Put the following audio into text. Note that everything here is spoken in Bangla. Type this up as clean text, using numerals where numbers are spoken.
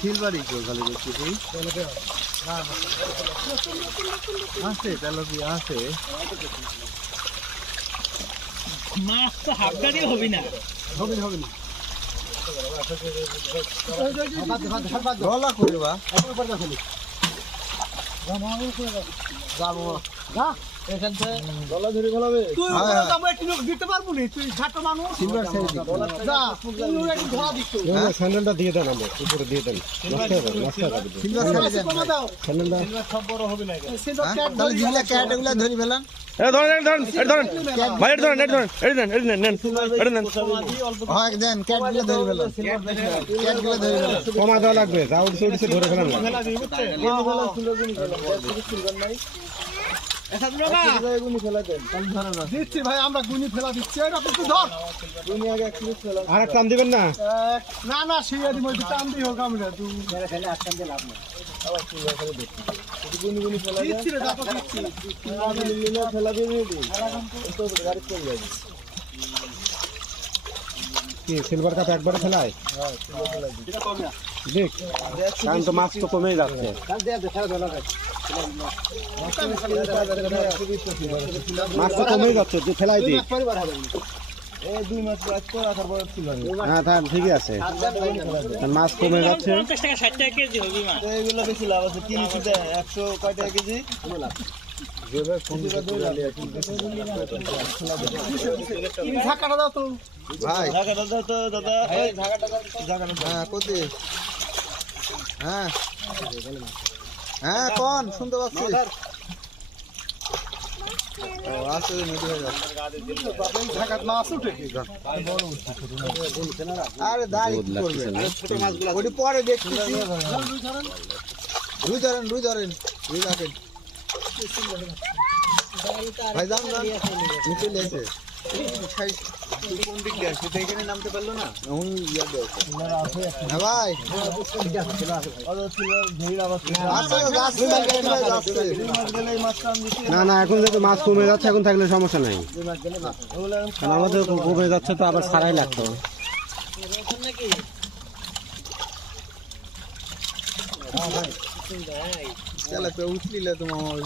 সিলভারই তো খালি দেখছি আছে তেলাপিয়া আছে মাছ তো হাফগাড়ি হবে না গলা করবা এখান থেকে গলা ধরে ফেলাবে তুই আমরা একটু দিতে পারবো না তুই ছোট মানুষ সিলভার সাইজ যা তুই একটু ধরা দিছ স্যান্ডেলটা দিয়ে দেন আমরা উপরে দিয়ে দেন সিলভার সাইজ কমা দাও স্যান্ডেলটা সব বড় হবে না তাহলে জিলা ক্যাট এগুলা ধরে ফেলান ধরেন ভাই ধরেন হয় দেন ক্যাট গুলা ধরে ফেলান ক্যাট গুলা ধরে ফেলান কমা দেওয়া লাগবে যা উঠছে ধরে ফেলান দিচ্ছি ভাই আমরা গুনি ফেলা দিচ্ছি আপনি একটু ধর আর এক টান দিবেন না না না সেই দিন ওই টান দিয়ে হোক আমরা তুই দিচ্ছি রে দেখো দিচ্ছি কি সিলভার কাপ একবারে ফেলায় দেখ কারণ তো মাছ তো কমেই যাচ্ছে মাছ তো কমেই যাচ্ছে তুই ফেলাই দিই হ্যাঁ তাহলে ঠিকই আছে মাছ কমে যাচ্ছে এগুলো বেশি লাভ আছে 100 কয় টাকা কেজি ঢাকাটা দাও তো ভাই ঢাকাটা দাও তো দাদা এই ঢাকাটা হ্যাঁ কত হ্যাঁ হ্যাঁ কোন শুনতে পাচ্ছি ও আসে নদী হয়ে যাচ্ছে ঢাকাত মাছ উঠে আরে দাঁড়ি কি করবে ছোট মাছগুলো ওটি পরে দেখতেছি রুই ধরেন রুই রাখেন ভাই যান নিচে লেছে কোন দিক দিয়ে আসছে এখানে নামতে পারলো না হ্যাঁ ভাই না এখন যেহেতু মাছ কমে যাচ্ছে এখন থাকলে সমস্যা নাই আমাদের কমে যাচ্ছে তো আবার ছাড়াই লাগতো উঠলিলে তোমার